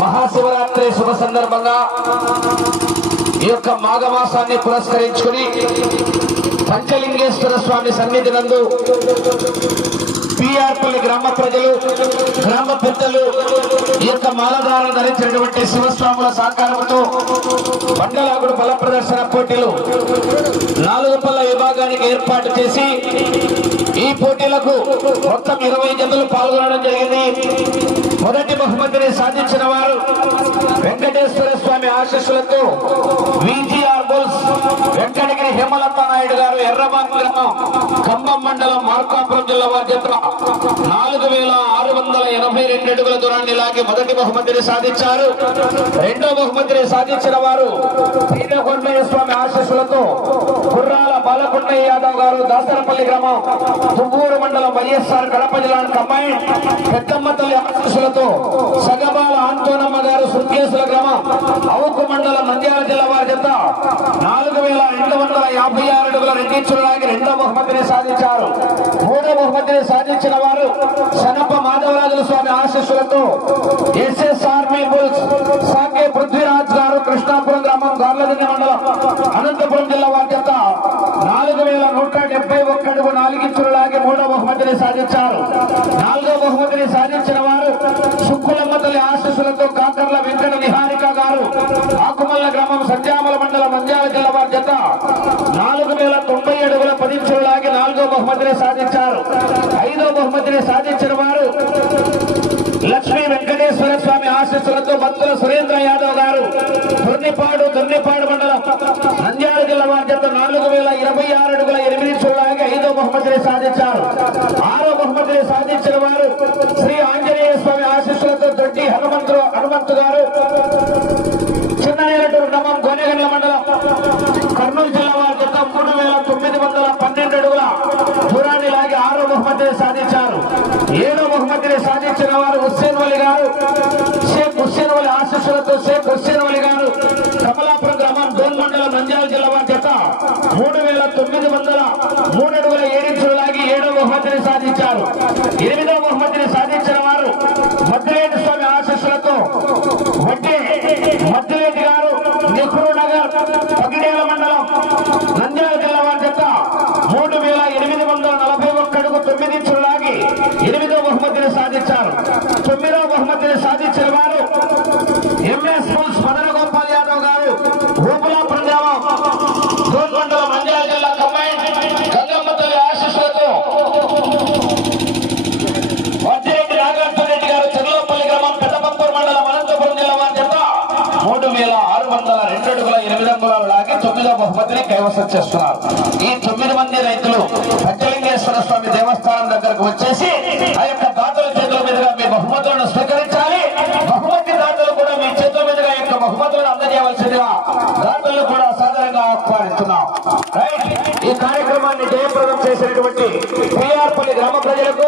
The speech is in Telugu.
మహాశివరాత్రి శుభ సందర్భంగా ఈ యొక్క మాఘమాసాన్ని పురస్కరించుకుని పంచలింగేశ్వర స్వామి సన్నిధి నందు పిఆర్పల్లి గ్రామ ప్రజలు గ్రామ పెద్దలు ఈ యొక్క మాలధారణ ధరించినటువంటి శివస్వాముల సహకారంతో పండలాగుడు బల ప్రదర్శన పోటీలు నాలుగు పల్ల విభాగానికి ఏర్పాటు చేసి ఈ పోటీలకు మొత్తం ఇరవై జతలు పాల్గొనడం జరిగింది. మొదటి బహుమతిని సాధించిన వారు వెంకటేశ్వర స్వామి ఆశీస్సులతో విజిఆర్ బుల్స్ వెంకటగిరి హేమలత నాయుడు గారు ఎర్రబాన్ గ్రామం ఖమ్మం మండలం మార్కాపురం జిల్లా వారి నాలుగు వేల ఆరు వందల ఎనభై రెండు అడుగుల దూరాన్ని లాగి మొదటి బహుమతిని సాధించారు. రెండో బహుమతిని సాధించిన వారు పీనకొండయ్య స్వామి ఆశీస్సులతో కుర్రాల యాదవ్ గారు దాసరపల్లి గ్రామం తువ్వూరు మండలం వైఎస్ఆర్ కడప జిల్లా కంబైన్ పెద్దమ్మ తల్లి ఆశీస్సులతో సగబాల ఆంతోనమ్మ గారు సుర్కేసుల గ్రామం అవుకు మండలం నంద్యాల జిల్లా వారి చేత నాలుగు వేల రెండు వందల యాభై ఆరు అడుగుల రెండించులాగి రెండో బహుమతిని సాధించారు. మూడో బహుమతిని సాధించిన వారు సనప్ప మాధవరాజుల స్వామి ఆశీస్సులతో SS army bulls Sake Prithviraj garu Krishnapuram గ్రామం గార్లదిన్నె మండలం అనంతపురం జిల్లా వారి జత నాలుగు వేల నూట నాలుగు ఒక్క మూడో బహుమతిని సాధించారు. నాలుగో బహుమతిని సాధించిన వారు సుక్కులమ్మ తల్లి ఆశీస్సులతో కాకర్ల వెంకట నిహారిక గారు ఆకుమల్ల గ్రామం సత్యామల మండలం నంద్యాల జిల్లా వారి జత నాలుగు వేల తొంభై అడుగుల పదించులాగి నాలుగో బహుమతిని సాధించారు. ఐదో బహుమతిని సాధించిన వారు లక్ష్మీ వెంకటేశ్వర స్వామి ఆశీస్సులతో భక్తుల సురేంద్ర యాదవ్ గారు దుర్నిపాడు దుర్నిపాడు మండలం నంద్యాల జిల్లా వారి జత నాలుగు వేల ఇరవై ఆరు అడుగుల ఎనిమిది చూడడానికి బహుమతులు సాధించారు. ఆరో బహుమతులు సాధించిన వారు శ్రీ ఆంజనేయ స్వామి ఆశీస్సులతో దొడ్డి హనుమంతుడు హనుమంతు గారు. చిన్ననేరటూరు గ్రామం గోనెగండ్ల మండలం కర్నూలు జిల్లా వారి యొక్క మూడు వేల తొమ్మిది వందల పన్నెండు అడుగుల దూరాన్ని లాగి ఆరో బహుమతిని సాధించారు. తొమ్మిది వందల మూడు అడుగుల ఏడించులు లాగి ఏడో బహుమతిని సాధించారు. ఎనిమిదో బహుమతిని సాధించిన వారు మద్దిరెడ్డి స్వామి ఆశస్సులతో వడ్డీ మద్దిరెడ్డి గారు నెహ్రూ నగర్ పగిడేల మండలం నంద్యాల జిల్లా వారి జత మూడు వేల ఎనిమిది వందల నలభై ఒక్క అడుగు తొమ్మిది ఇంచులు లాగి ఎనిమిదో బహుమతిని సాధించారు. తొమ్మిదో బహుమతిని సాధించారు మూడు వేల ఆరు వందల రెండు అడుగుల ఎనిమిది అంగుళాలు లాగి తొమ్మిదో బహుమతిని కైవసం చేస్తున్నారు. ఈ తొమ్మిది మంది రైతులు పంచలింగేశ్వర స్వామి దేవస్థానం దగ్గరకు వచ్చేసి ఆ యొక్క దాతల చేతుల మీదుగా మీ బహుమతులను స్వీకరించాలి. బహుమతి దాతలు కూడా మీ చేతుల మీదుగా యొక్క బహుమతులను అందజేయవలసిందిగా దాతలను కూడా సాధారణంగా ఆహ్వానిస్తున్నాం. ఈ కార్యక్రమాన్ని జయప్రదం చేసినటువంటి పిఆర్పల్లి గ్రామ ప్రజలకు